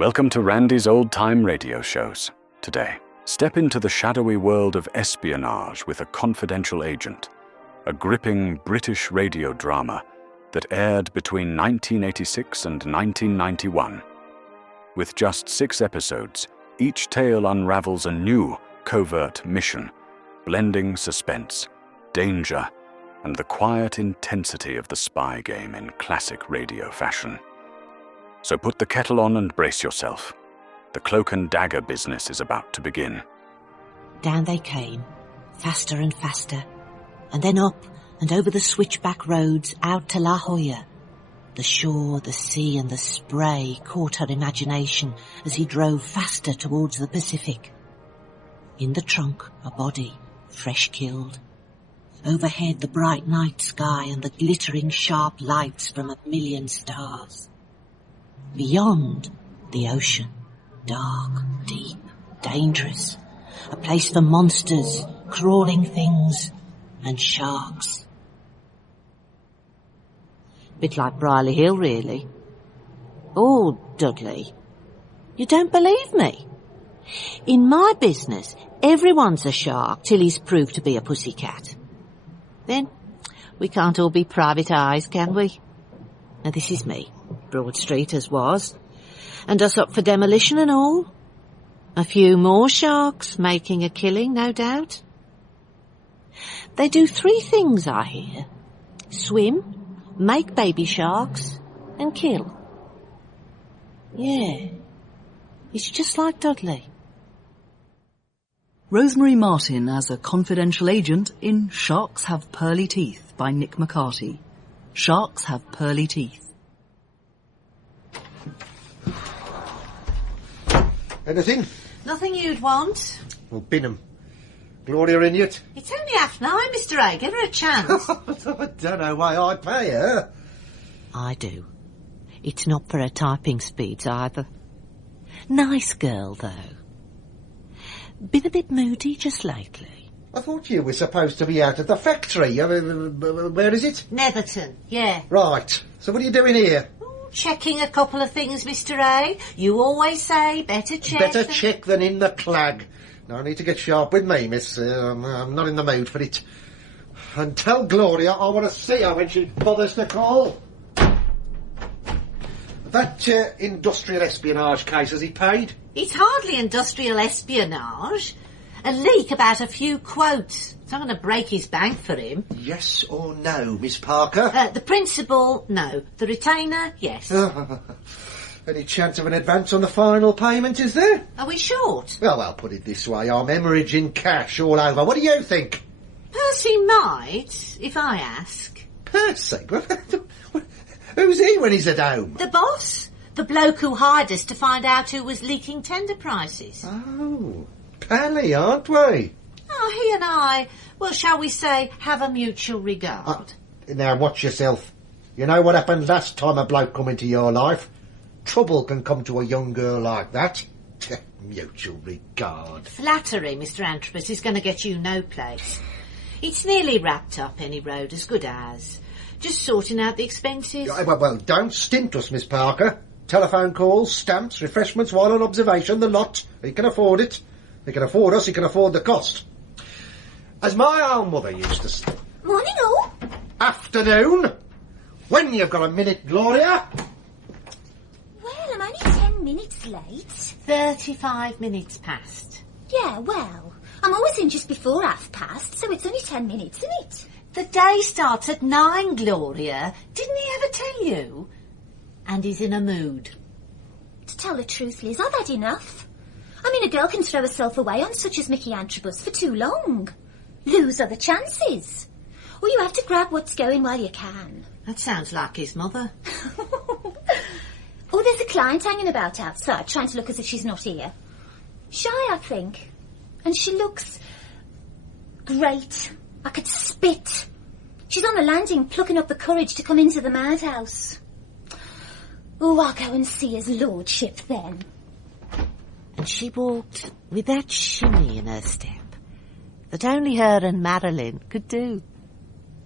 Welcome to Randy's Old Time Radio Shows. Today, step into the shadowy world of espionage with a confidential agent, a gripping British radio drama that aired between 1986 and 1991. With just 6 episodes, each tale unravels a new, covert mission, blending suspense, danger, and the quiet intensity of the spy game in classic radio fashion. So put the kettle on and brace yourself. The cloak and dagger business is about to begin. Down they came, faster and faster, and then up and over the switchback roads out to La Jolla. The shore, the sea and the spray caught her imagination as he drove faster towards the Pacific. In the trunk, a body, fresh killed. Overhead, the bright night sky and the glittering sharp lights from 1,000,000 stars. Beyond, the ocean, dark, deep, dangerous. A place for monsters, crawling things, and sharks. Bit like Pearly Hill, really. Oh, Dudley, you don't believe me? In my business, everyone's a shark till he's proved to be a pussycat. Then, we can't all be private eyes, can we? Now this is me, Broad Street as was, and us up for demolition and all. A few more sharks making a killing, no doubt. They do 3 things, I hear. Swim, make baby sharks, and kill. Yeah, it's just like Dudley. Rosemary Martin as a confidential agent in Sharks Have Pearly Teeth by Nick McCarty. Sharks Have Pearly Teeth. Anything? Nothing you'd want. Well, Binham. Gloria in yet? It's only 9:30, Mr. A. Give her a chance. I don't know why I pay her. I do. It's not for her typing speeds either. Nice girl, though. Been a bit moody just lately. I thought you were supposed to be out at the factory. Where is it? Netherton, yeah. Right. So what are you doing here? Checking a couple of things, Mr. A. You always say better check. Better check than in the clag. No need to get sharp with me, miss. I'm not in the mood for it. And tell Gloria I want to see her when she bothers to call. That industrial espionage case, has he paid? It's hardly industrial espionage. A leak about a few quotes. It's not going to break his bank for him. Yes or no, Miss Parker? The principal, no. The retainer, yes. Any chance of an advance on the final payment, is there? Are we short? Well, I'll put it this way. I'm hemorrhaging cash all over. What do you think? Percy might, if I ask. Percy? Who's he when he's at home? The boss. The bloke who hired us to find out who was leaking tender prices. Oh, pally, aren't we? Oh, he and I, well, shall we say, have a mutual regard. Now, watch yourself. You know what happened last time a bloke come into your life? Trouble can come to a young girl like that. Mutual regard. Flattery, Mr. Antrobus, is going to get you no place. It's nearly wrapped up, any road, as good as. Just sorting out the expenses. Well, don't stint us, Miss Parker. Telephone calls, stamps, refreshments while on observation, the lot. He can afford it. He can afford us, he can afford the cost. As my own mother used to say. Morning, all. Afternoon. When you've got a minute, Gloria. Well, I'm only 10 minutes late. 35 minutes past. Yeah, well, I'm always in just before past, so it's only 10 minutes, isn't it? The day starts at 9, Gloria. Didn't he ever tell you? And he's in a mood. To tell the truth, Liz, I've had enough. I mean, a girl can throw herself away on such as Mickey Antrobus for too long. Lose other chances. Or you have to grab what's going while you can. That sounds like his mother. Oh, there's a client hanging about outside, trying to look as if she's not here. Shy, I think. And she looks great. I could spit. She's on the landing, plucking up the courage to come into the madhouse. Oh, I'll go and see his lordship then. And she walked with that shimmy in her step that only her and Marilyn could do,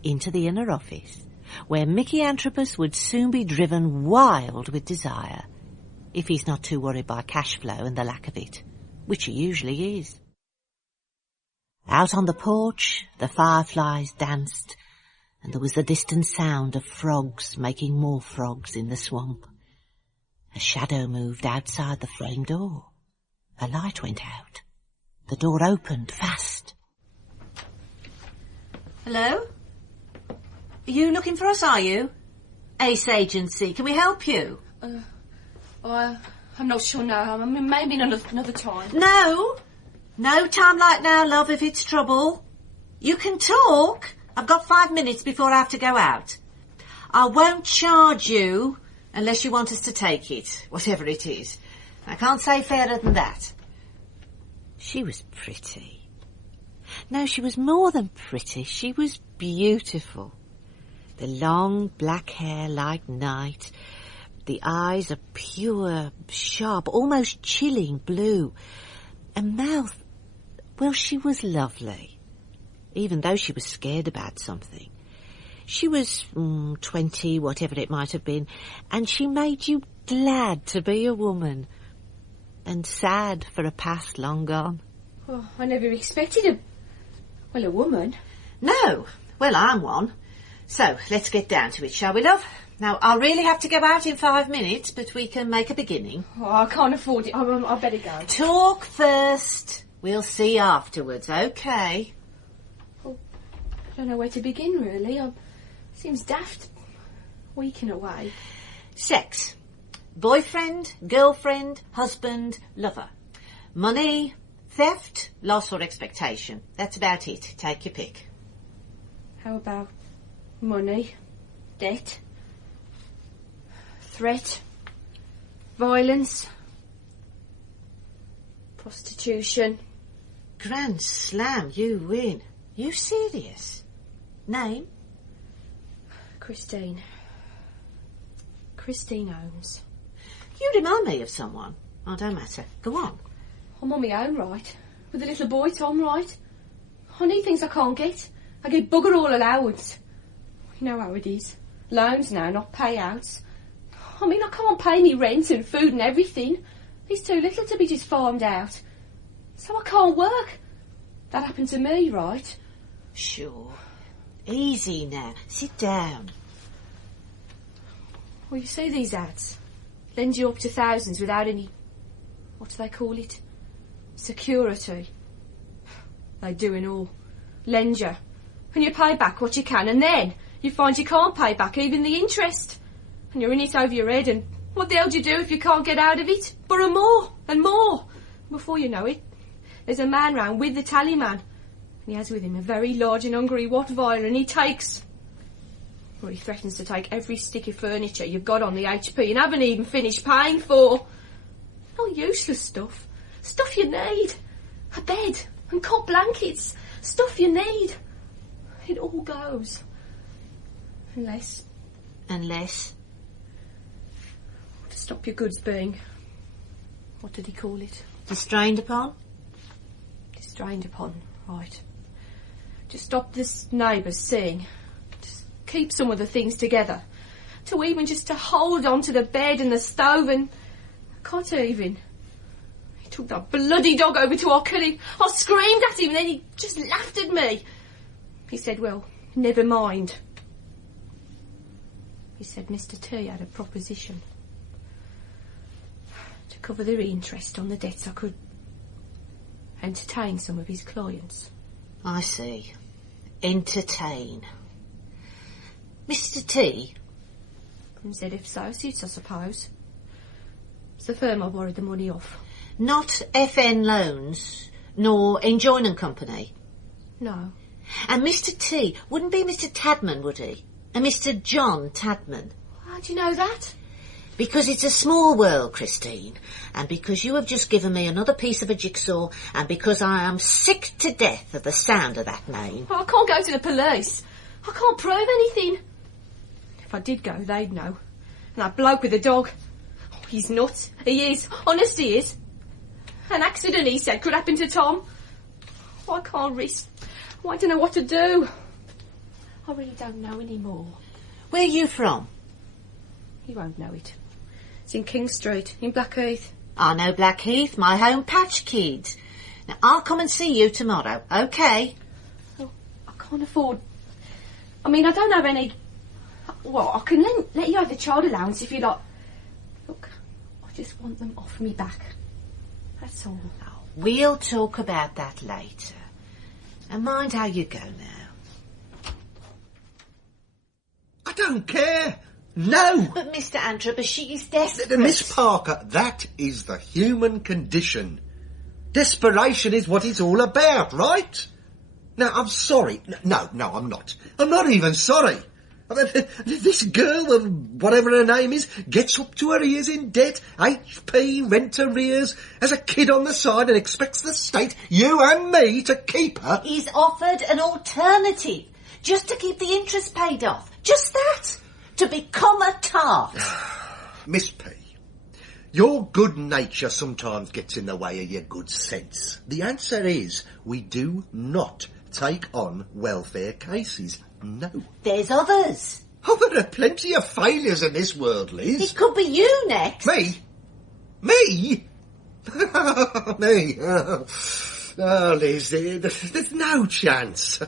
into the inner office, where Mickey Antrobus would soon be driven wild with desire, if he's not too worried by cash flow and the lack of it, which he usually is. Out on the porch, the fireflies danced, and there was the distant sound of frogs making more frogs in the swamp. A shadow moved outside the frame door. A light went out. The door opened fast. Hello? Are you looking for us, are you? Ace Agency, can we help you? I'm not sure now. I mean, maybe another time. No. No time like now, love, if it's trouble. You can talk. I've got 5 minutes before I have to go out. I won't charge you unless you want us to take it, whatever it is. I can't say fairer than that. She was pretty. No, she was more than pretty. She was beautiful. The long black hair like night, the eyes a pure, sharp, almost chilling blue, a mouth, well, she was lovely, even though she was scared about something. She was 20, whatever it might have been, and she made you glad to be a woman and sad for a past long gone. Oh, I never expected a woman. No, well, I'm one. So, let's get down to it, shall we, love? Now, I'll really have to go out in 5 minutes, but we can make a beginning. Oh, I can't afford it. I better go. Talk first. We'll see afterwards, OK? Well, I don't know where to begin, really. Seems daft. Weak in a way. Sex. Boyfriend, girlfriend, husband, lover. Money, theft, loss or expectation. That's about it. Take your pick. How about money, debt, threat, violence, prostitution? Grand slam, you win. You serious? Name? Christine Holmes. You remind me of someone. Oh, don't matter. Go on. I'm on my own, right? With a little boy, Tom, right? I need things I can't get. I get bugger all allowance. You know how it is. Loans now, not payouts. I mean, I can't pay me rent and food and everything. He's too little to be just farmed out. So I can't work. That happened to me, right? Sure. Easy now. Sit down. Well, you see these ads. Lend you up to thousands without any... what do they call it? Security. They do it all. Lend you. And you pay back what you can, and then you find you can't pay back even the interest. And you're in it over your head, and what the hell do you do if you can't get out of it? Borrow more and more. Before you know it, there's a man round with the tally man, and he has with him a very large and hungry Wattweiler, and he takes... or he threatens to take every stick of furniture you've got on the HP and haven't even finished paying for. All useless stuff. Stuff you need. A bed and cot blankets. Stuff you need. It all goes. Unless... to stop your goods being... what did he call it? Distrained upon? Distrained upon, right. To stop this neighbours seeing. Just keep some of the things together. To even just to hold on to the bed and the stove and... I can't even. He took that bloody dog over to our killing. I screamed at him and then he just laughed at me. He said, well, never mind. He said Mr. T had a proposition. To cover the interest on the debts I could entertain some of his clients. I see. Entertain. Mr. T? From ZF Associates, I suppose. It's the firm I borrowed the money off. Not FN Loans, nor Enjoin and Company? No. And Mr. T wouldn't be Mr. Tadman, would he? A Mr. John Tadman? How do you know that? Because it's a small world, Christine, and because you have just given me another piece of a jigsaw, and because I am sick to death of the sound of that name. I can't go to the police. I can't prove anything. If I did go, they'd know. And that bloke with the dog, oh, he's nuts. He is. Honest, he is. An accident, he said, could happen to Tom. Oh, I can't risk. Oh, I don't know what to do. I really don't know anymore. Where are you from? You won't know it. It's It's in King Street, in Blackheath. I know Blackheath, my home patch, kid. Now, I'll come and see you tomorrow, OK? Oh, I can't afford... I mean, I don't have any... Well, I can let you have the child allowance if you like. Look, I just want them off me back. That's all. We'll talk about that later. And mind how you go now. I don't care. No. But Mr. Antropper, she's desperate. Miss Parker, that is the human condition. Desperation is what it's all about, right? Now, I'm sorry. No, I'm not. I'm not even sorry. I mean, this girl, whatever her name is, gets up to her ears in debt, HP, rent arrears, has a kid on the side and expects the state, you and me, to keep her. He's offered an alternative, just to keep the interest paid off. Just that. To become a tart. Miss P, your good nature sometimes gets in the way of your good sense. The answer is, we do not take on welfare cases. No. There's others. Oh, there are plenty of failures in this world, Liz. It could be you next. Me? Me? Me? Oh, Liz, there's no chance.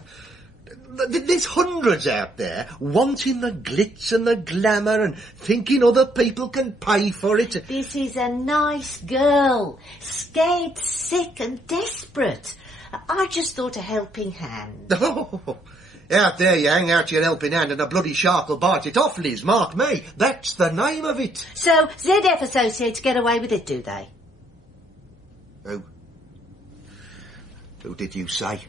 There's hundreds out there wanting the glitz and the glamour and thinking other people can pay for it. This is a nice girl, scared, sick and desperate. I just thought a helping hand. Oh, out there you hang out your helping hand and a bloody shark will bite it off, Liz, mark me. That's the name of it. So, ZF Associates get away with it, do they? Who did you say?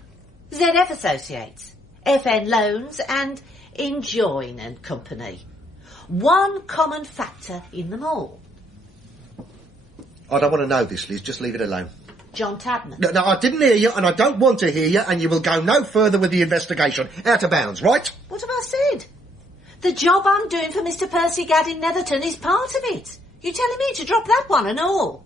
ZF Associates, FN Loans and Enjoin and Company. One common factor in them all. I don't want to know this, Liz, just leave it alone. John Tabman. No, I didn't hear you, and I don't want to hear you, and you will go no further with the investigation. Out of bounds, right? What have I said? The job I'm doing for Mr. Percy Gadd in Netherton is part of it. You telling me to drop that one and all?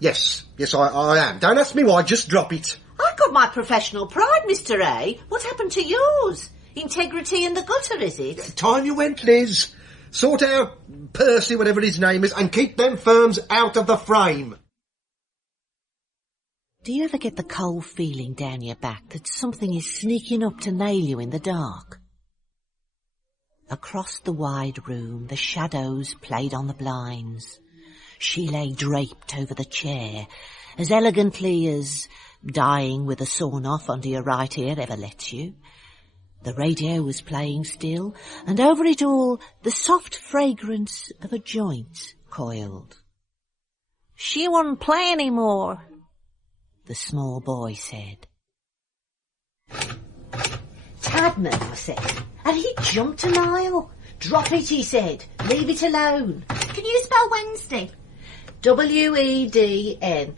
Yes, I am. Don't ask me why, just drop it. I've got my professional pride, Mr. A. What happened to yours? Integrity in the gutter, is it? Time you went, Liz. Sort out Percy, whatever his name is, and keep them firms out of the frame. Do you ever get the cold feeling down your back that something is sneaking up to nail you in the dark? Across the wide room, the shadows played on the blinds. She lay draped over the chair, as elegantly as dying with a sawn off under your right ear ever lets you. The radio was playing still, and over it all the soft fragrance of a joint coiled. "She won't play any more," the small boy said. Tabman, I said, and he jumped a mile. Drop it, he said. Leave it alone. Can you spell Wednesday? W-E-D-N.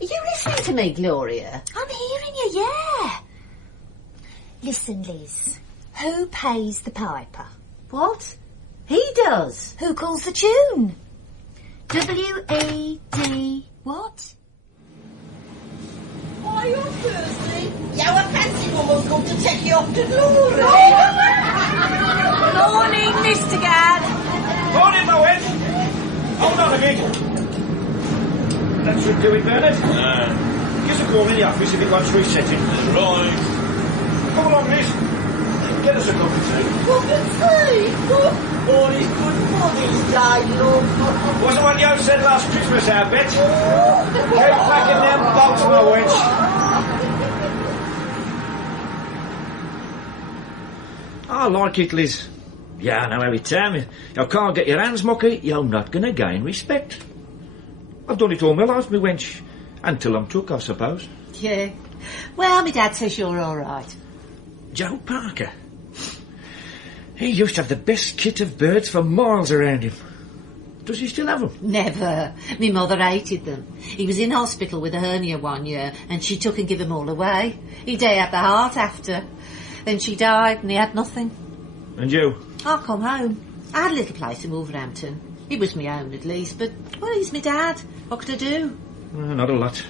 Are you listening to me, Gloria? I'm hearing you, yeah. Listen, Liz. Who pays the piper? What? He does. Who calls the tune? W-E-D... what? Why, you're Thursday. Yeah, a fancy woman's come to take you off to Glory. Morning, Mr. Gadd. Morning, my wench. Hold on a bit. That should do it, Bernard. Give us a call in the office if it wants resetting. Right. Come along, Liz. Get us a cup of tea. Cup of tea? Good morning, love. Wasn't what you said last Christmas, I bet. Keep packing them bolts, my wench. I like it, Liz. Yeah, I know every time you can't get your hands mucky, you're not going to gain respect. I've done it all my life, my wench. Until I'm took, I suppose. Yeah. Well, my dad says you're all right. Joe Parker. He used to have the best kit of birds for miles around him. Does he still have them? Never. Me mother hated them. He was in hospital with a hernia one year, and she took and give them all away. He day had the heart after. Then she died, and he had nothing. And you? I come home. I had a little place in Wolverhampton. It was my own, at least, but, well, he's my dad. What could I do? Not a lot.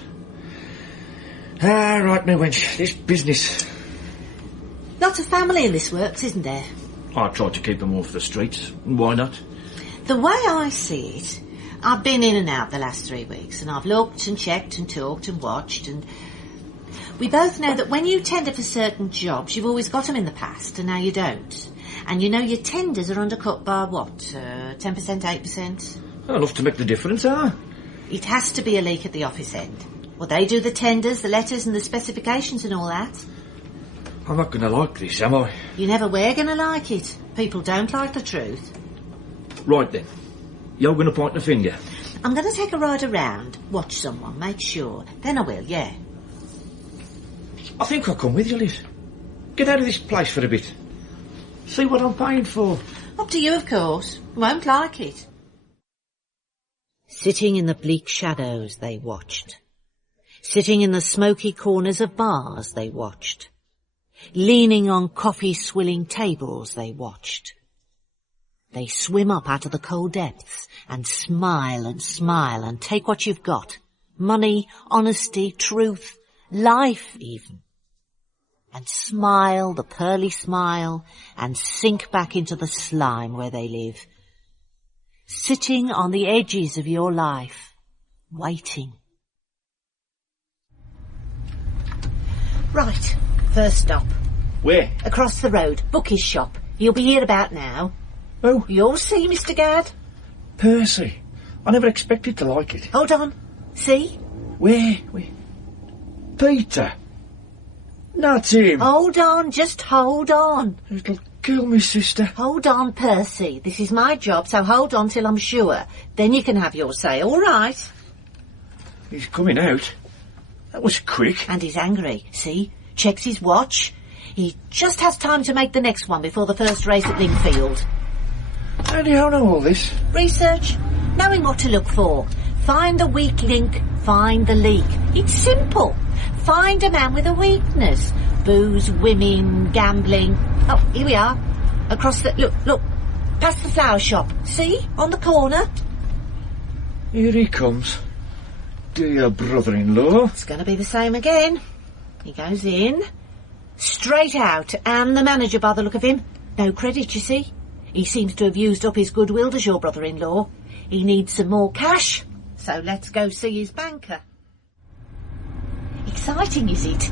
Right, my wench, this business. Lots of family in this works, isn't there? I tried to keep them off the streets. Why not? The way I see it, I've been in and out the last 3 weeks, and I've looked and checked and talked and watched, and we both know that when you tender for certain jobs, you've always got them in the past, and now you don't. And you know your tenders are undercut by what, 10%, 8%? Enough to make the difference, huh? It has to be a leak at the office end. Well, they do the tenders, the letters and the specifications and all that. I'm not going to like this, am I? You never were going to like it. People don't like the truth. Right then. You're going to point the finger? I'm going to take a ride around, watch someone, make sure. Then I will, yeah. I think I'll come with you, Liz. Get out of this place for a bit. See what I'm paying for. Up to you, of course. Won't like it. Sitting in the bleak shadows, they watched. Sitting in the smoky corners of bars, they watched. Leaning on coffee-swilling tables, they watched. They swim up out of the cold depths and smile and take what you've got. Money, honesty, truth, life even. And smile the pearly smile and sink back into the slime where they live. Sitting on the edges of your life, waiting. Right, first stop. Where? Across the road, Bookie's shop. He'll be here about now. Oh? You'll see, Mr. Gadd. Percy. I never expected to like it. Hold on. See? Where? Peter. Not him. Hold on, just hold on. It'll kill me, sister. Hold on, Percy. This is my job, so hold on till I'm sure. Then you can have your say, all right? He's coming out. That was quick. And he's angry. See? Checks his watch. He just has time to make the next one before the first race at Lingfield. How do you know all this? Research. Knowing what to look for. Find the weak link, find the leak. It's simple. Find a man with a weakness. Booze, women, gambling. Oh, here we are. Across the... Look. Past the flower shop. See? On the corner. Here he comes. Dear brother-in-law. It's going to be the same again. He goes in. Straight out. And the manager, by the look of him. No credit, you see. He seems to have used up his goodwill, does your brother-in-law. He needs some more cash. So let's go see his banker. Exciting, is it?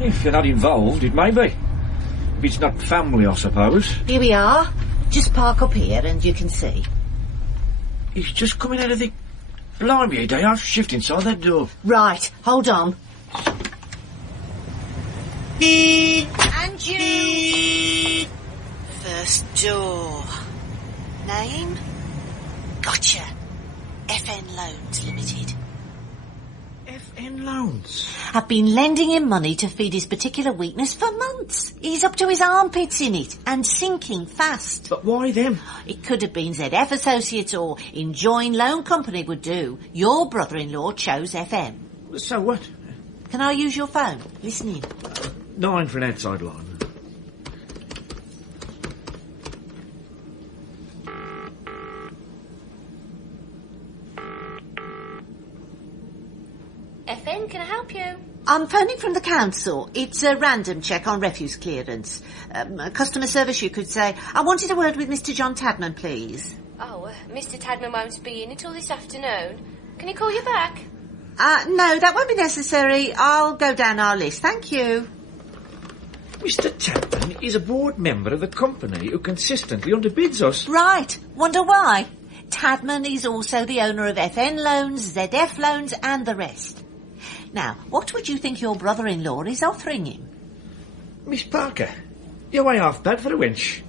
If you're not involved, it may be. If it's not family, I suppose. Here we are. Just park up here and you can see. He's just coming out of the... Blimey, they are shift inside that door. Right, hold on. And you. First door. Name? Gotcha. FN Loans Limited. FN Loans? I've been lending him money to feed his particular weakness for months. He's up to his armpits in it and sinking fast. But why them? It could have been ZF Associates or Enjoin Loan Company would do. Your brother-in-law chose FM. So what? Can I use your phone? Listen in. 9 for an outside line. FN, can I help you? I'm phoning from the council. It's a random check on refuse clearance. Customer service, you could say. I wanted a word with Mr. John Tadman, please. Oh, Mr. Tadman won't be in until this afternoon. Can he call you back? No, that won't be necessary. I'll go down our list. Thank you. Mr. Tadman is a board member of the company who consistently underbids us. Right. Wonder why? Tadman is also the owner of FN Loans, ZF Loans and the rest. Now, what would you think your brother-in-law is offering him? Miss Parker, you're way off bad for a wench.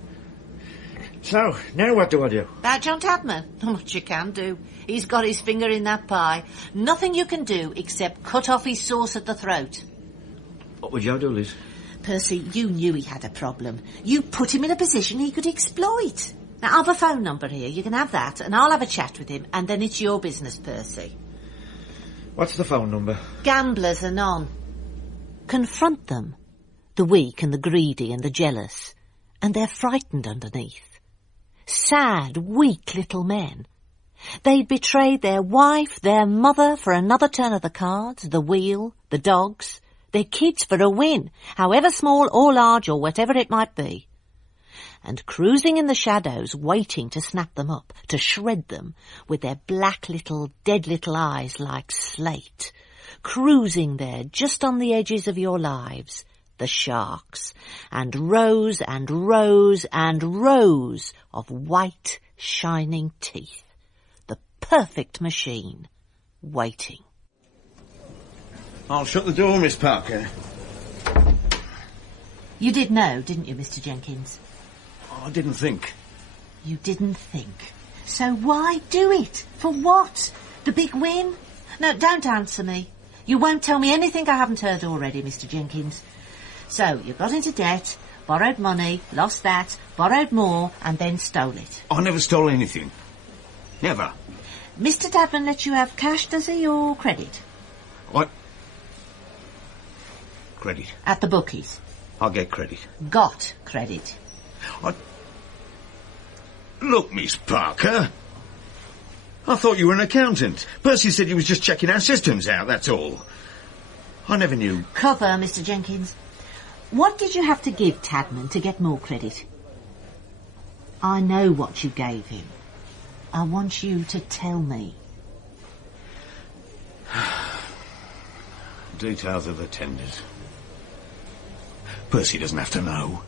So, now what do I do? About John Tadman? Not much you can do. He's got his finger in that pie. Nothing you can do except cut off his sauce at the throat. What would you do, Liz? Percy, you knew he had a problem. You put him in a position he could exploit. Now, I've a phone number here. You can have that, and I'll have a chat with him, and then it's your business, Percy. What's the phone number? Gamblers are none. Confront them. The weak and the greedy and the jealous. And they're frightened underneath. Sad, weak little men. They'd betrayed their wife, their mother for another turn of the cards, the wheel, the dogs, their kids for a win, however small or large or whatever it might be. and cruising in the shadows, waiting to snap them up, to shred them, with their black little, dead little eyes like slate, cruising there just on the edges of your lives, the sharks, and rows and rows and rows of white, shining teeth. The perfect machine, waiting. I'll shut the door, Miss Parker. You did know, didn't you, Mr. Jenkins? I didn't think. You didn't think. So why do it? For what? The big win? No, don't answer me. You won't tell me anything I haven't heard already, Mr. Jenkins. So, you got into debt, borrowed money, lost that, borrowed more, and then stole it. I never stole anything. Never. Mr. Tadman lets you have cash, does he, or credit? What? Credit. At the bookies. I'll get credit. Got credit. Look, Miss Parker. I thought you were an accountant. Percy said he was just checking our systems out, that's all. I never knew. Cover, Mr. Jenkins. What did you have to give Tadman to get more credit? I know what you gave him. I want you to tell me. Details of the tenders. Percy doesn't have to know.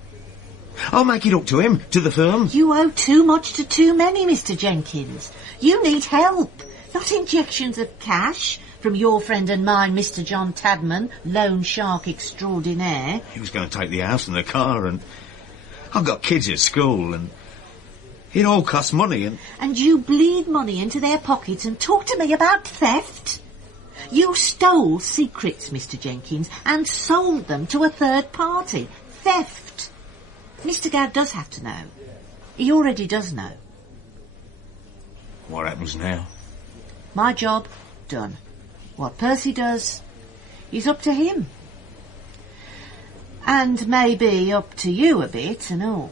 I'll make it up to him, to the firm. You owe too much to too many, Mr. Jenkins. You need help, not injections of cash from your friend and mine, Mr. John Tadman, loan shark extraordinaire. He was going to take the house and the car, and I've got kids at school, and it all costs money, and... And you bleed money into their pockets and talk to me about theft? You stole secrets, Mr. Jenkins, and sold them to a third party. Theft. Mr. Gadd does have to know. He already does know. What happens now? My job, done. What Percy does is up to him. And maybe up to you a bit and all.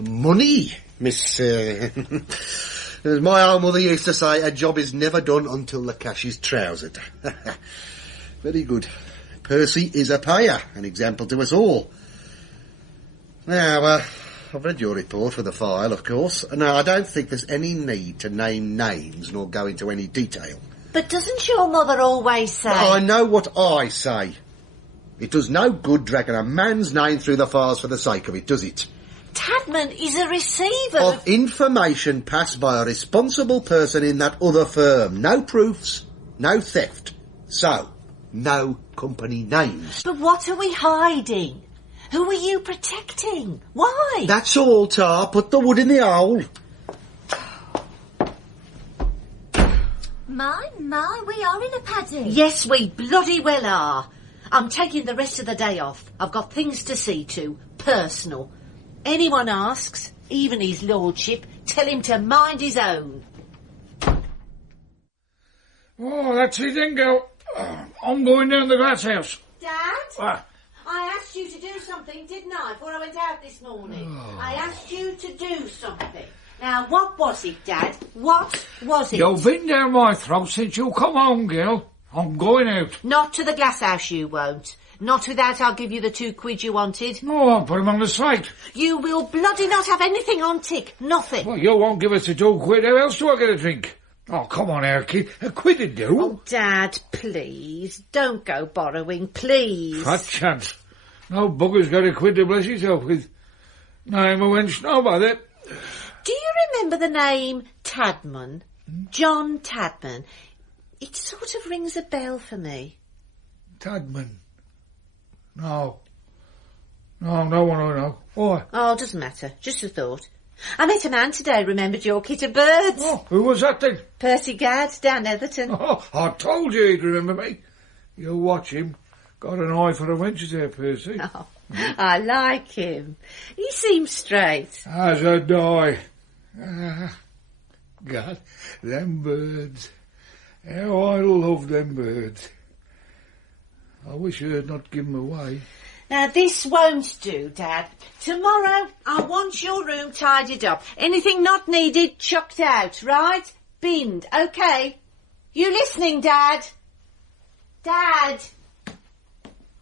Money, Miss... As my old mother used to say, a job is never done until the cash is trousered. Very good. Percy is a payer, an example to us all. Now, I've read your report for the file, of course. No, I don't think there's any need to name names nor go into any detail. But doesn't your mother always say... I know what I say. It does no good dragging a man's name through the files for the sake of it, does it? Tadman is a receiver of information passed by a responsible person in that other firm. No proofs, no theft. So, no company names. But what are we hiding? Who are you protecting? Why? That's all, Tar. Put the wood in the hole. My, we are in a paddy. Yes, we bloody well are. I'm taking the rest of the day off. I've got things to see to. Personal. Anyone asks, even his lordship, tell him to mind his own. Oh, that's it then, girl. I'm going down the glass house. Dad? I asked you to do something, didn't I, before I went out this morning? I asked you to do something. Now, what was it, Dad? What was it? You've been down my throat since you come home, girl. I'm going out. Not to the glass house, you won't. Not without I'll give you the £2 you wanted. No, I'll put 'em on the slate. You will bloody not have anything on tick. Nothing. Well, you won't give us the £2. How else do I get a drink? Oh, come on, our kid. A quid would do. Oh, Dad, please. Don't go borrowing, please. Fat chance. No bugger's got a quid to bless himself with. I'm a wench, no bother. Do you remember the name Tadman? John Tadman. It sort of rings a bell for me. Tadman? No. No one I know. Why? Oh, doesn't matter. Just a thought. I met a man today remembered your kit of birds. Oh, who was that then? Percy Gadd, down Etherton. Oh, I told you he'd remember me. You watch him. Got an eye for the wenches there, Percy. Oh, I like him. He seems straight. As a die. God, them birds. How I love them birds. I wish I'd not give 'em away. Now, this won't do, Dad. Tomorrow, I want your room tidied up. Anything not needed, chucked out, right? Binned, OK? You listening, Dad? Dad?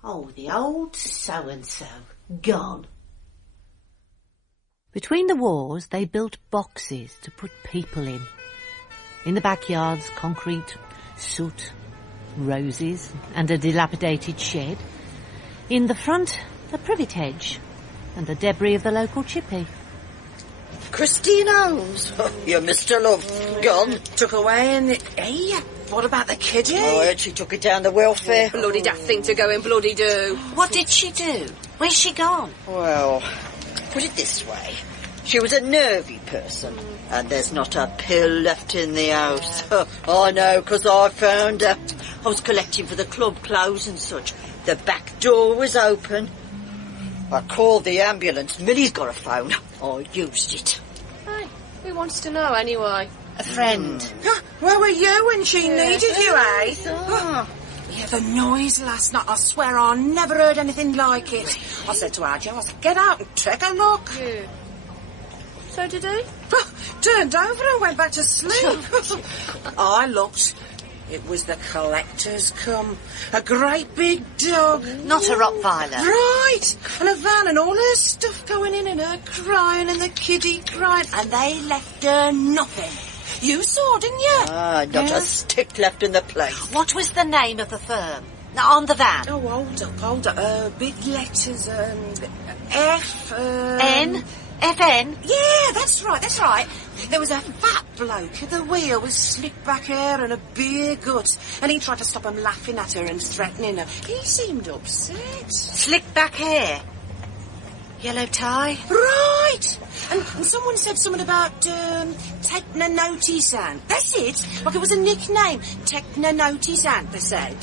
Oh, the old so-and-so. Gone. Between the wars, they built boxes to put people in. In the backyards, concrete, soot, roses, and a dilapidated shed. In the front, the privet hedge, and the debris of the local chippy. Christine Holmes. Oh, you Mr. Love. Gone. Took away in the... Hey, what about the kiddie? Oh, I heard she took it down the welfare. Bloody daft thing to go and bloody do. What did she do? Where's she gone? Well, put it this way. She was a nervy person, and there's not a pill left in the house. I know, 'cause I found her. I was collecting for the club clothes and such. The back door was open. I called the ambulance. Millie's got a phone. I used it. Hey, who wants to know anyway? A friend. Where were you when she needed you, eh? Yeah, the noise last night, I swear I never heard anything like it. I said to Adjo, I said, get out and take a look. Yeah. So did he? Turned over and went back to sleep. I looked. It was the collectors come. A great big dog. Not a Rottweiler. Right. And a van and all her stuff going in and her crying and the kiddie crying. And they left her nothing. You saw, didn't you? Not a stick left in the place. What was the name of the firm? On the van? Oh, hold up. Big letters, F, N? FN? Yeah, that's right. There was a fat bloke at the wheel with slick back hair and a beer gut, and he tried to stop him laughing at her and threatening her. He seemed upset. Slick back hair? Yellow tie? Right! And someone said something about, Technonotisan. That's it! Like it was a nickname. Technonotisan, they said.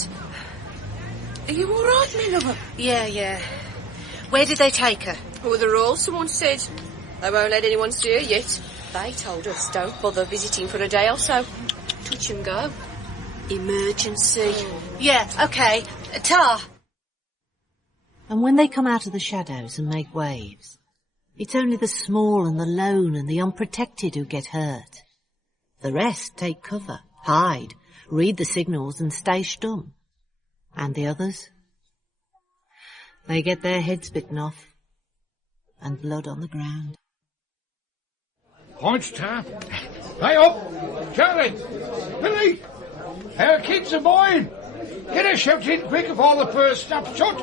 Are you all right, me lover? Yeah. Where did they take her? Over the roll, someone said. They won't let anyone see her yet. They told us don't bother visiting for a day or so. Touch and go. Emergency. Yeah, OK. Tar. And when they come out of the shadows and make waves, it's only the small and the lone and the unprotected who get hurt. The rest take cover, hide, read the signals and stay stum. And the others? They get their heads bitten off and blood on the ground. Points time. Hey up! Charlie! Billy! Our kids are mine! Get a shout in quick before the first snaps shut.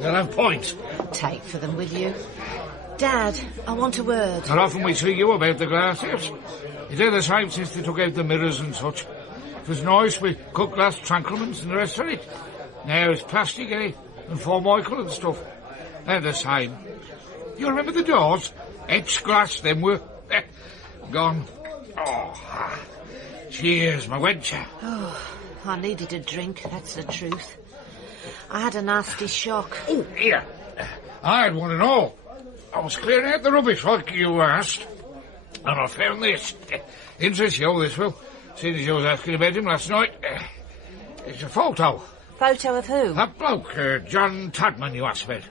They'll have points. Take for them, will you? Dad, I want a word. Not often we see you about the glasses. Is they the same since they took out the mirrors and such? It was nice with cut glass tranquilments and the rest of it. Now it's plastic, eh? And Formical and stuff. They're the same. You remember the doors? Etched glass, them were. Gone. Oh, cheers, my wench. Oh, I needed a drink, that's the truth. I had a nasty shock. Oh, here. I had one and all. I was clearing out the rubbish like you asked. And I found this. Interest you, this will. Seeing as you was asking about him last night. It's a photo. Photo of who? That bloke, John Tadman, you asked about.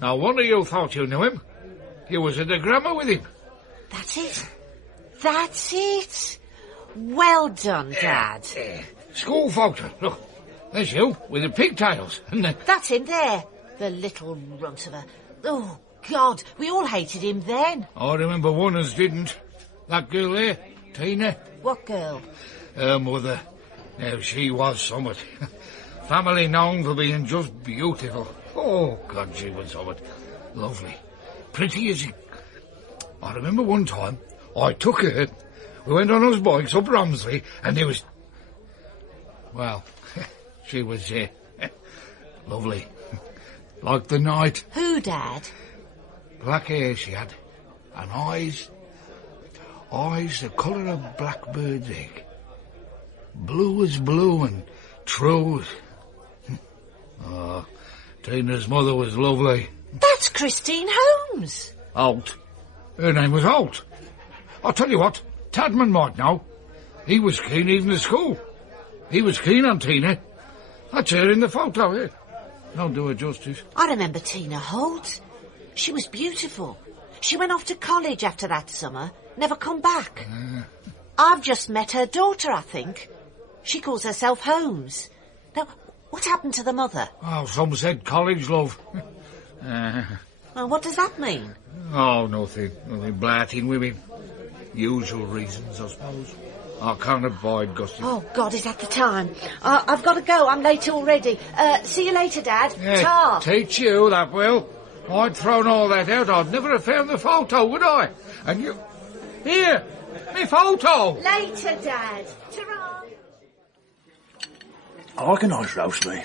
No wonder you thought you knew him. You was at the grammar with him. That's it. Well done, Dad. School photo. Look, there's you with the pigtails. That's him there. The little runt of a... Oh, God, we all hated him then. I remember one as didn't. That girl there, Tina. What girl? Her mother. Now, she was somewhat. Family known for being just beautiful. Oh, God, she was somewhat. Lovely. Pretty as you... I remember one time, I took her. We went on us bikes up Romsley, and there was... Well, she was, lovely. Like the night. Who, Dad? Black hair she had, and eyes the colour of blackbird's egg. Blue as blue and true as... Oh, Tina's mother was lovely. That's Christine Holmes. Holt. Her name was Holt. I'll tell you what, Tadman might know. He was keen even at school. He was keen on Tina. That's her in the photo here. Don't do her justice. I remember Tina Holt. She was beautiful. She went off to college after that summer, never come back. I've just met her daughter, I think. She calls herself Holmes. Now, What happened to the mother? Oh, some said college, love. Well, what does that mean? Oh, nothing. Nothing blatting women. Usual reasons, I suppose. I can't abide gossip. Oh, God, is that the time? I've got to go. I'm late already. See you later, Dad. Yeah, Ta. teach you, that will. I'd thrown all that out. I'd never have found the photo, would I? And you... Here, me photo. Later, Dad. Ta-ra. I like a nice roast, me.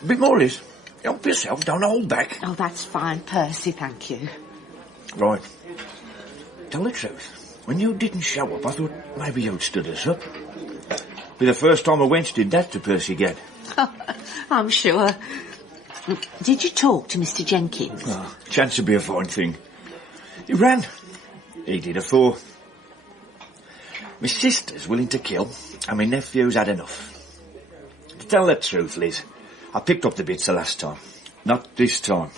A bit more, Liz. Help yourself, don't hold back. Oh, that's fine, Percy, thank you. Right. Tell the truth. When you didn't show up, I thought maybe you'd stood us up. Be the first time a wench did that to Percy Gadd. I'm sure. Did you talk to Mr. Jenkins? Oh, chance would be a fine thing. He ran. He did afore. My sister's willing to kill, and my nephew's had enough. To tell the truth, Liz, I picked up the bits the last time. Not this time.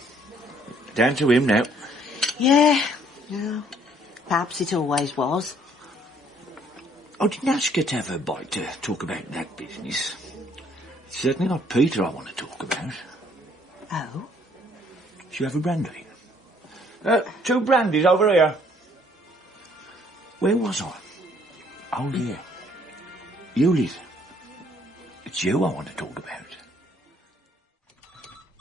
Down to him now. Yeah. Perhaps it always was. I didn't ask her to have a bite to talk about that business. It's certainly not Peter I want to talk about. Oh? Should you have a brandy? 2 brandies over here. Where was I? Oh, yeah. You, Liz. It's you I want to talk about.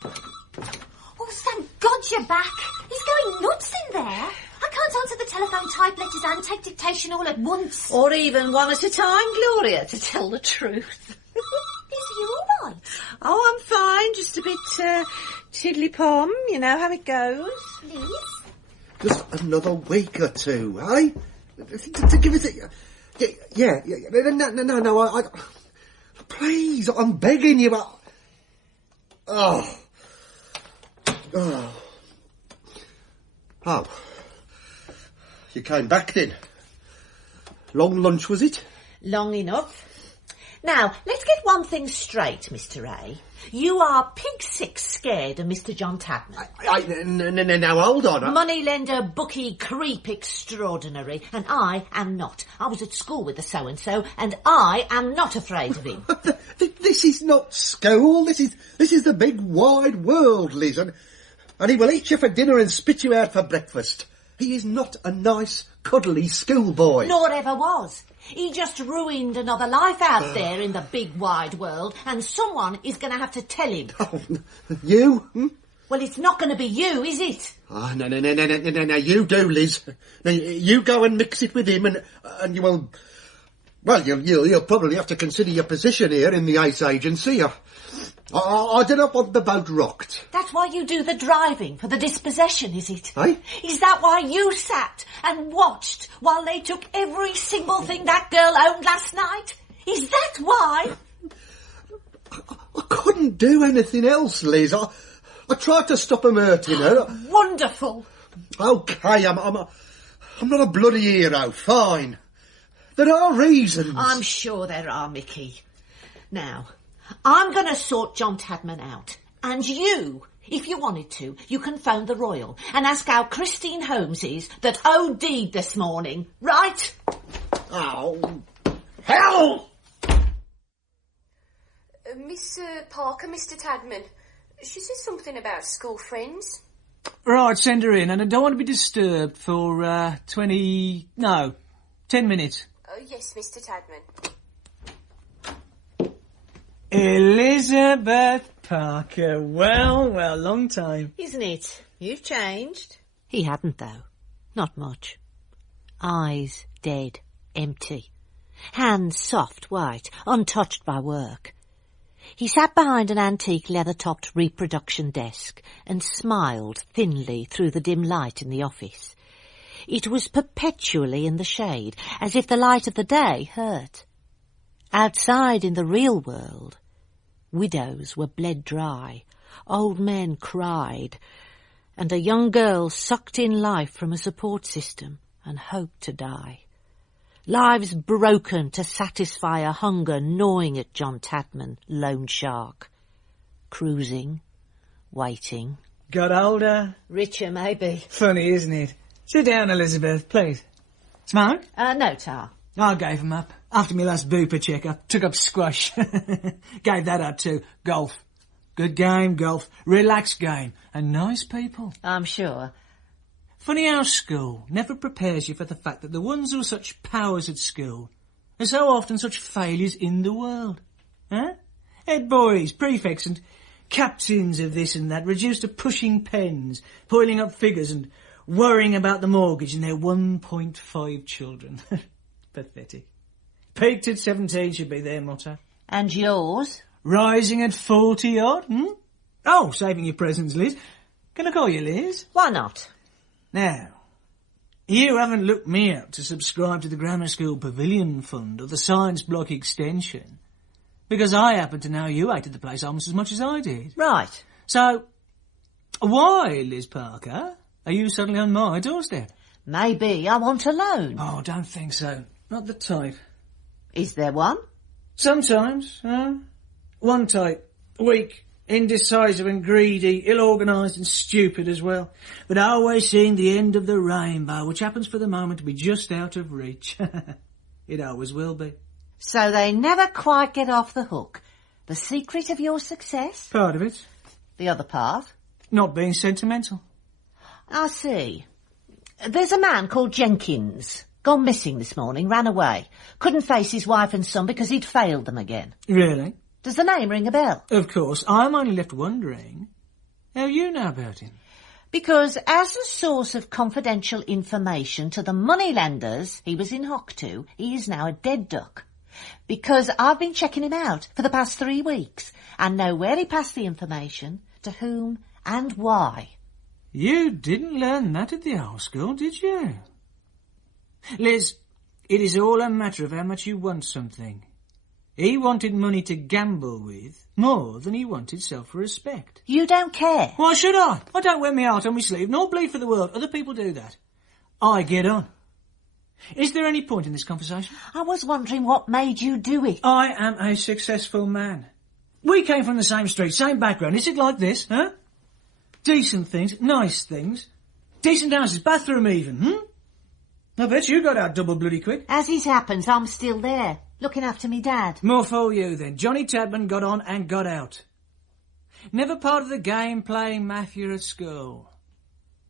Oh, thank God you're back. He's going nuts in there. I can't answer the telephone, type letters and take dictation all at once. Or even one at a time, Gloria, to tell the truth. Is you all right? Oh, I'm fine. Just a bit tiddly-pom. You know how it goes. Liz? Just another week or two, eh? To give it a... Yeah. No, I... Please, I'm begging you, but... Oh. You came back then? Long lunch, was it? Long enough. Now, let's get one thing straight, Mr. A. You are pig-sick scared of Mr. John Tadman. No, hold on. Moneylender, bookie, creep extraordinary. And I am not. I was at school with the so-and-so, and I am not afraid of him. This is not school. This is the big wide world, Liz. And he will eat you for dinner and spit you out for breakfast. He is not a nice, cuddly schoolboy. Nor ever was. He just ruined another life out there in the big wide world, and someone is going to have to tell him. Oh, you? Hmm? Well, it's not going to be you, is it? Oh, no, you do, Liz. Now, you go and mix it with him, and you will... Well, you'll probably have to consider your position here in the Ace Agency. I do not want the boat rocked. That's why you do the driving, for the dispossession, is it? Eh? Is that why you sat and watched while they took every single thing that girl owned last night? Is that why? I couldn't do anything else, Liz. I tried to stop him hurting her. Wonderful. OK, I'm not a bloody hero, fine. There are reasons. I'm sure there are, Mickey. Now, I'm going to sort John Tadman out. And you, if you wanted to, you can phone the Royal and ask how Christine Holmes is that OD'd this morning, right? Oh, hell! Miss Parker, Mr. Tadman. She says something about school friends. Right, send her in, and I don't want to be disturbed for 10 minutes. Yes, Mr. Tadman. Elizabeth Parker. Well, long time. Isn't it? You've changed. He hadn't, though. Not much. Eyes dead, empty. Hands soft, white, untouched by work. He sat behind an antique leather-topped reproduction desk and smiled thinly through the dim light in the office. It was perpetually in the shade, as if the light of the day hurt. Outside in the real world, widows were bled dry, old men cried, and a young girl sucked in life from a support system and hoped to die. Lives broken to satisfy a hunger gnawing at John Tadman, loan shark. Cruising, waiting. Got older? Richer, maybe. Funny, isn't it? Sit down, Elizabeth, please. Smoke? No, Tar. I gave 'em up. After my last booper check, I took up squash. Gave that up too. Golf. Good game, golf. Relaxed game. And nice people. I'm sure. Funny how school never prepares you for the fact that the ones who are such powers at school are so often such failures in the world. Huh? Head boys, prefects and captains of this and that, reduced to pushing pens, piling up figures and worrying about the mortgage and their 1.5 children. Pathetic. Peaked at 17 should be their motto. And yours? Rising at 40-odd, Oh, saving your presents, Liz. Can I call you Liz? Why not? Now, you haven't looked me up to subscribe to the Grammar School Pavilion Fund or the Science Block Extension, because I happen to know you hated the place almost as much as I did. Right. So, why, Liz Parker, are you suddenly on my doorstep? Maybe I want a loan. Oh, don't think so. Not the type. Is there one? Sometimes, One type. Weak, indecisive and greedy, ill-organised and stupid as well. But always seeing the end of the rainbow, which happens for the moment to be just out of reach. It always will be. So they never quite get off the hook. The secret of your success? Part of it. The other part? Not being sentimental. I see. There's a man called Jenkins. Gone missing this morning, ran away. Couldn't face his wife and son because he'd failed them again. Really? Does the name ring a bell? Of course. I'm only left wondering how you know about him. Because as a source of confidential information to the moneylenders he was in hock to, he is now a dead duck. Because I've been checking him out for the past 3 weeks and know where he passed the information, to whom and why. You didn't learn that at the old school, did you? Liz, it is all a matter of how much you want something. He wanted money to gamble with more than he wanted self-respect. You don't care. Why should I? I don't wear my heart on my sleeve, nor bleed for the world. Other people do that. I get on. Is there any point in this conversation? I was wondering what made you do it. I am a successful man. We came from the same street, same background. Is it like this, huh? Decent things, nice things. Decent houses, bathroom even, I bet you got out double bloody quick. As it happens, I'm still there, looking after me dad. More for you then. Johnny Tadman got on and got out. Never part of the game playing mafia at school.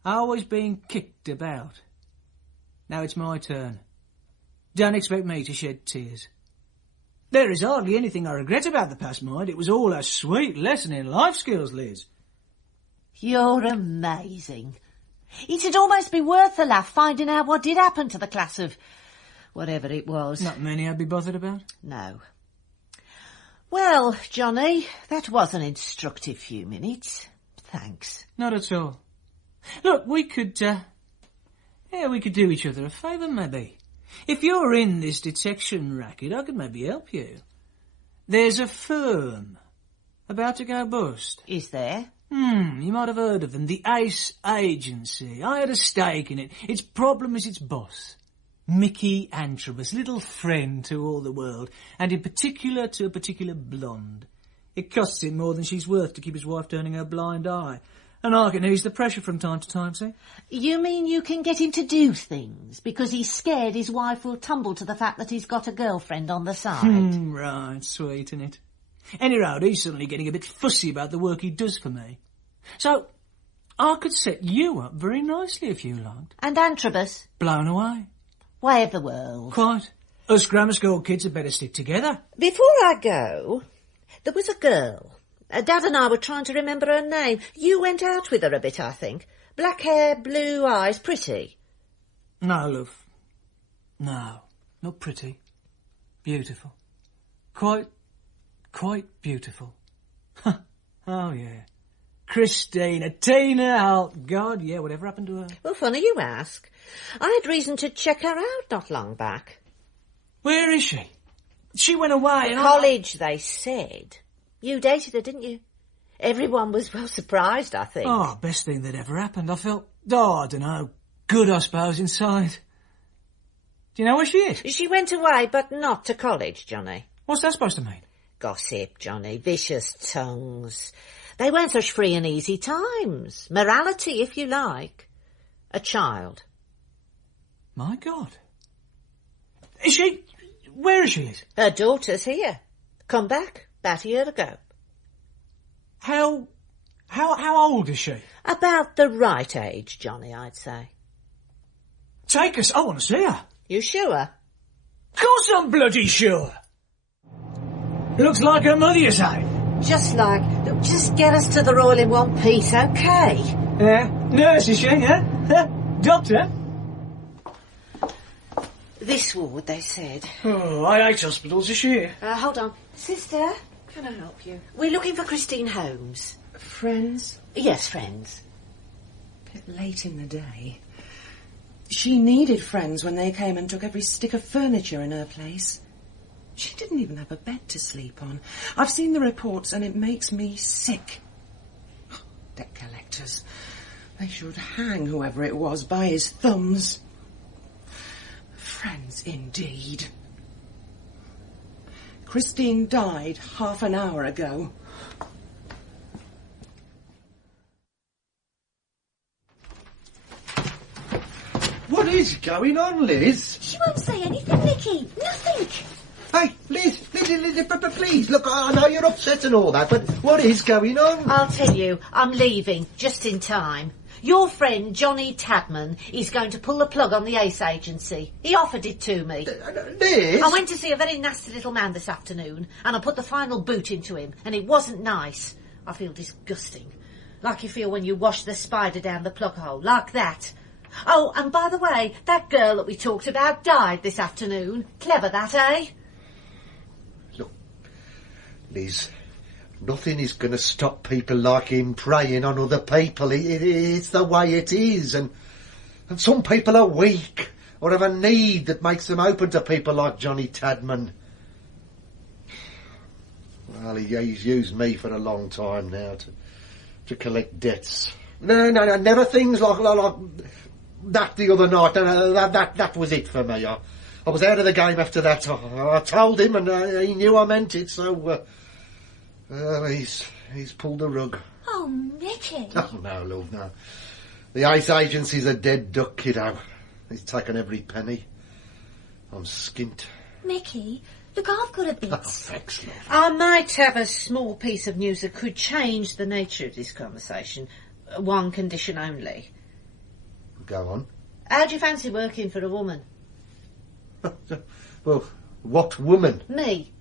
Always being kicked about. Now it's my turn. Don't expect me to shed tears. There is hardly anything I regret about the past, mind. It was all a sweet lesson in life skills, Liz. You're amazing. It'd almost be worth a laugh finding out what did happen to the class of whatever it was. Not many I'd be bothered about. No. Well, Johnny, that was an instructive few minutes. Thanks. Not at all. Look, we could do each other a favour, maybe. If you're in this detection racket, I could maybe help you. There's a firm about to go bust. Is there? You might have heard of them, the Ace Agency. I had a stake in it. Its problem is its boss, Mickey Antrobus, little friend to all the world, and in particular to a particular blonde. It costs him more than she's worth to keep his wife turning her blind eye. And I can ease the pressure from time to time, see? You mean you can get him to do things because he's scared his wife will tumble to the fact that he's got a girlfriend on the side? Right, sweet, isn't it? Anyhow, he's suddenly getting a bit fussy about the work he does for me. So, I could set you up very nicely if you liked. And Antrobus? Blown away. Way of the world. Quite. Us grammar school kids had better stick together. Before I go, there was a girl. Dad and I were trying to remember her name. You went out with her a bit, I think. Black hair, blue eyes, pretty. No, love. No, not pretty. Beautiful. Quite beautiful. Oh, yeah. Christina, Tina, oh, God, yeah, whatever happened to her? Well, funny you ask. I had reason to check her out not long back. Where is she? She went away and College, they said. You dated her, didn't you? Everyone was well surprised, I think. Oh, best thing that ever happened. I felt, I don't know, good, I suppose, inside. Do you know where she is? She went away, but not to college, Johnny. What's that supposed to mean? Gossip, Johnny. Vicious tongues. They weren't such free and easy times. Morality, if you like. A child. My God. Is she... Where is she? Her daughter's here. Come back about a year ago. How old is she? About the right age, Johnny, I'd say. Take us. I want to see her. You sure? Of course I'm bloody sure. Looks like her mother, you say? Just get us to the Royal in one piece, okay? Nurse, is she, Doctor? This ward, they said. Oh, I hate hospitals, is she? Hold on. Sister, can I help you? We're looking for Christine Holmes. Friends? Yes, friends. Bit late in the day. She needed friends when they came and took every stick of furniture in her place. She didn't even have a bed to sleep on. I've seen the reports and it makes me sick. Debt collectors. They should hang whoever it was by his thumbs. Friends indeed. Christine died half an hour ago. What is going on, Liz? She won't say anything, Nicky. Nothing. Hey, Liz, please, look, I know you're upset and all that, but what is going on? I'll tell you, I'm leaving just in time. Your friend, Johnny Tadman, is going to pull the plug on the Ace Agency. He offered it to me. Liz? I went to see a very nasty little man this afternoon, and I put the final boot into him, and it wasn't nice. I feel disgusting. Like you feel when you wash the spider down the plug hole, like that. Oh, and by the way, that girl that we talked about died this afternoon. Clever that, eh? Look, Liz, nothing is going to stop people like him preying on other people. It's the way it is, and some people are weak or have a need that makes them open to people like Johnny Tadman. Well, he's used me for a long time now to collect debts. No, never things like that the other night. No, that was it for me. I was out of the game after that. I told him, and he knew I meant it. So he's pulled the rug. Oh, Mickey. Oh no, love, no. The Ace Agency's a dead duck, kiddo. He's taken every penny. I'm skint. Mickey, look, I've got a bit. Oh, thanks, love. I might have a small piece of news that could change the nature of this conversation. One condition only. Go on. How do you fancy working for a woman? Well, what woman? Me.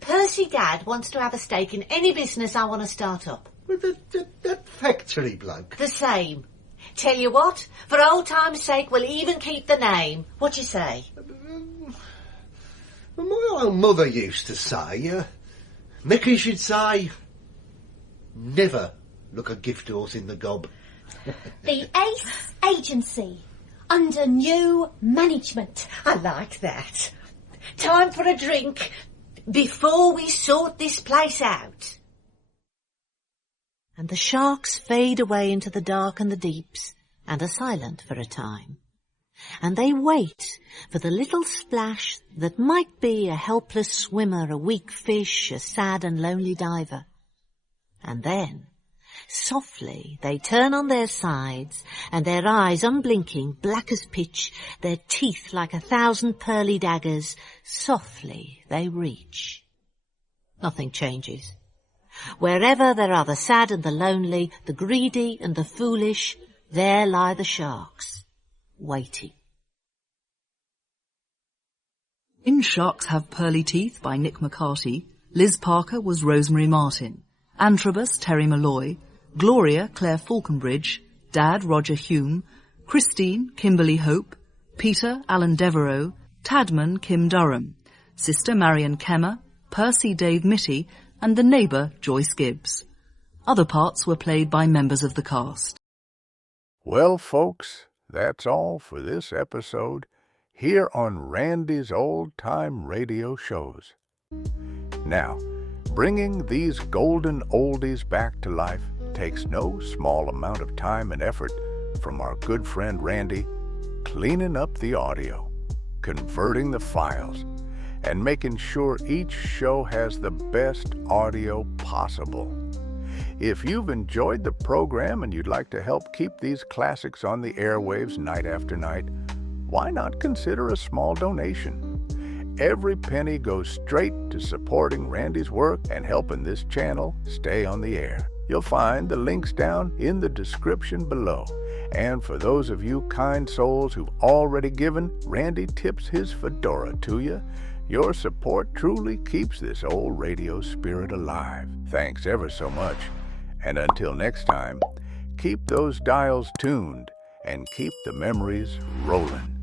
Percy Dad wants to have a stake in any business I want to start up. That factory bloke. The same. Tell you what, for old time's sake, we'll even keep the name. What do you say? My old mother used to say, Mickey should say, never look a gift horse in the gob. The Ace Agency, under new management. I like that. Time for a drink before we sort this place out. And the sharks fade away into the dark and the deeps and are silent for a time. And they wait for the little splash that might be a helpless swimmer, a weak fish, a sad and lonely diver. And then, softly, they turn on their sides, and their eyes unblinking, black as pitch, their teeth like 1,000 pearly daggers, softly they reach. Nothing changes. Wherever there are the sad and the lonely, the greedy and the foolish, there lie the sharks, waiting. In Sharks Have Pearly Teeth by Nick McCarty, Liz Parker was Rosemary Martin, Antrobus Terry Malloy, Gloria Claire Falconbridge, Dad Roger Hume, Christine Kimberly Hope, Peter Alan Devereux, Tadman Kim Durham, Sister Marion Kemmer, Percy Dave Mitty, and the neighbour Joyce Gibbs. Other parts were played by members of the cast. Well, folks, that's all for this episode here on Randy's Old Time Radio Shows. Now, bringing these golden oldies back to life takes no small amount of time and effort from our good friend Randy, cleaning up the audio, converting the files, and making sure each show has the best audio possible. If you've enjoyed the program and you'd like to help keep these classics on the airwaves night after night, why not consider a small donation? Every penny goes straight to supporting Randy's work and helping this channel stay on the air. You'll find the links down in the description below. And for those of you kind souls who've already given, Randy tips his fedora to you. Your support truly keeps this old radio spirit alive. Thanks ever so much. And until next time, keep those dials tuned and keep the memories rolling.